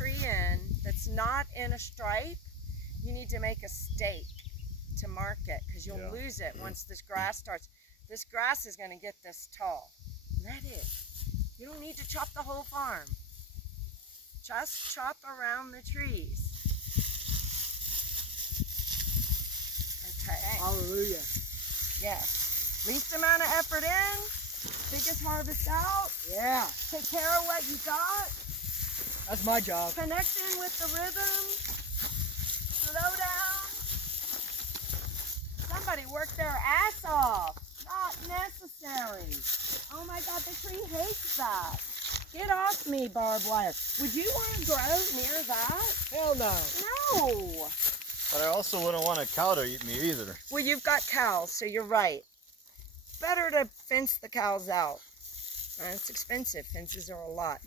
tree in that's not in a stripe, you need to make a stake to mark it, because you'll lose it once this grass starts. This grass is going to get this tall. And that is. You don't need to chop the whole farm. Just chop around the trees. Okay. Hallelujah. Yes. Least amount of effort in, biggest harvest out. Yeah. Take care of what you got. That's my job. Connect in with the rhythm. Slow down. Somebody worked their ass off. Not necessary. Oh my God, the tree hates that. Get off me, barbed wire. Would you want to grow near that? Hell no. No. But I also wouldn't want a cow to eat me either. Well, you've got cows, so you're right. Better to fence the cows out. It's expensive. Fences are a lot.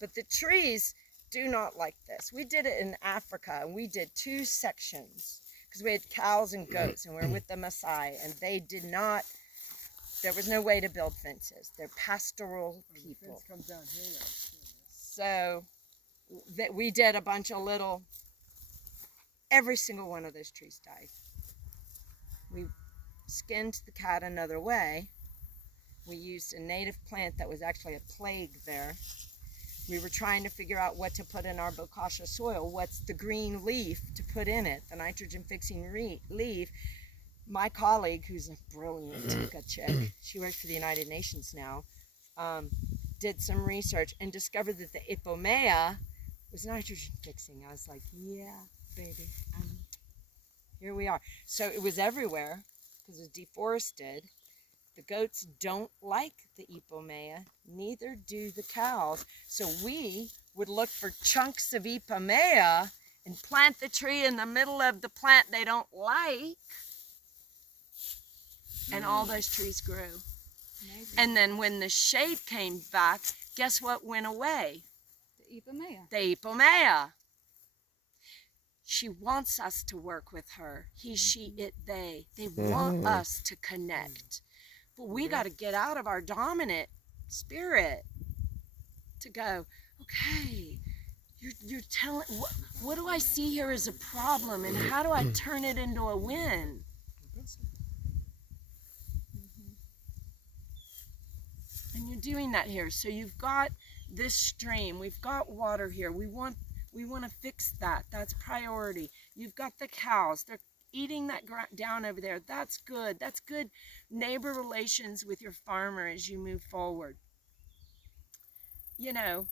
But the trees do not like this. We did it in Africa, and we did 2 sections because we had cows and goats, and we were with the Maasai, and they did not. There was no way to build fences. They're pastoral people. Fence comes down here. So we did a bunch of little. Every single one of those trees died. We skinned the cat another way. We used a native plant that was actually a plague there. We were trying to figure out what to put in our bokashi soil. What's the green leaf to put in it, the nitrogen fixing leaf. My colleague, who's a brilliant chick, she works for the United Nations now, did some research and discovered that the ipomea was nitrogen fixing. I was like, yeah, baby, here we are. So it was everywhere because it was deforested. The goats don't like the ipomea, neither do the cows. So we would look for chunks of ipomea and plant the tree in the middle of the plant they don't like. And all those trees grew. Amazing. And then when the shade came back, guess what went away? The ipomea. The ipomea. She wants us to work with her. He, she, it, they. They want us to connect. But we got to get out of our dominant spirit to go, okay, you're telling, what do I see here as a problem, and how do I turn it into a win? And you're doing that here. So you've got this stream. We've got water here. We want to fix that. That's priority. You've got the cows. They're eating that down over there. That's good. That's good neighbor relations with your farmer as you move forward. You know,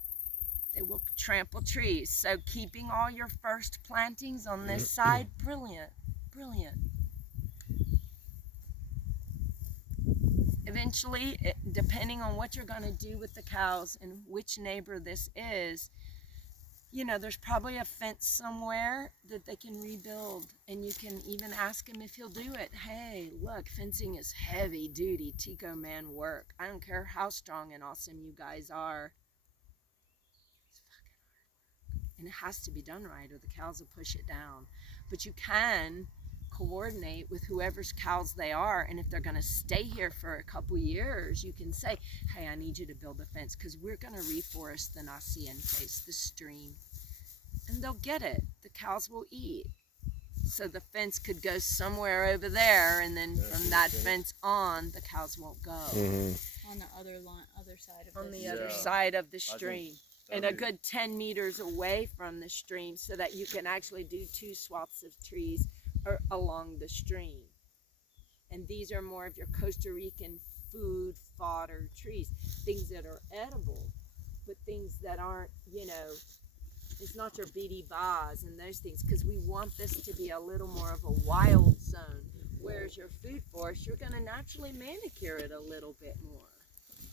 they will trample trees. So keeping all your first plantings on this side, brilliant, brilliant. Eventually, depending on what you're going to do with the cows and which neighbor this is, you know, there's probably a fence somewhere that they can rebuild, and you can even ask him if he'll do it. Hey, look, fencing is heavy duty Tico man work. I don't care how strong and awesome you guys are. It's fucking hard work. And it has to be done right or the cows will push it down. But you can coordinate with whoever's cows they are, and if they're going to stay here for a couple years, you can say, hey, I need you to build a fence because we're going to reforest the Nacientes, the stream, and they'll get it. The cows will eat. So the fence could go somewhere over there, and then from that fence on, the cows won't go. On the other side of on the other side of the stream, and a good 10 meters away from the stream, so that you can actually do 2 swaths of trees along the stream. And these are more of your Costa Rican food fodder trees, things that are edible, but things that aren't, you know, it's not your beady bas and those things, because we want this to be a little more of a wild zone. Whereas your food forest, you're going to naturally manicure it a little bit more.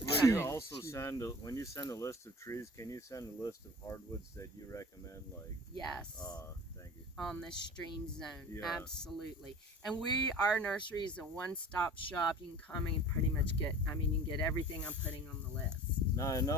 Can you also send, when you send a list of trees, can you send a list of hardwoods that you recommend? Like, yes. Thank you. On the stream zone, yeah. Absolutely. And our nursery is a one-stop shop. You can come and pretty much get, I mean, you can get everything I'm putting on the list. No,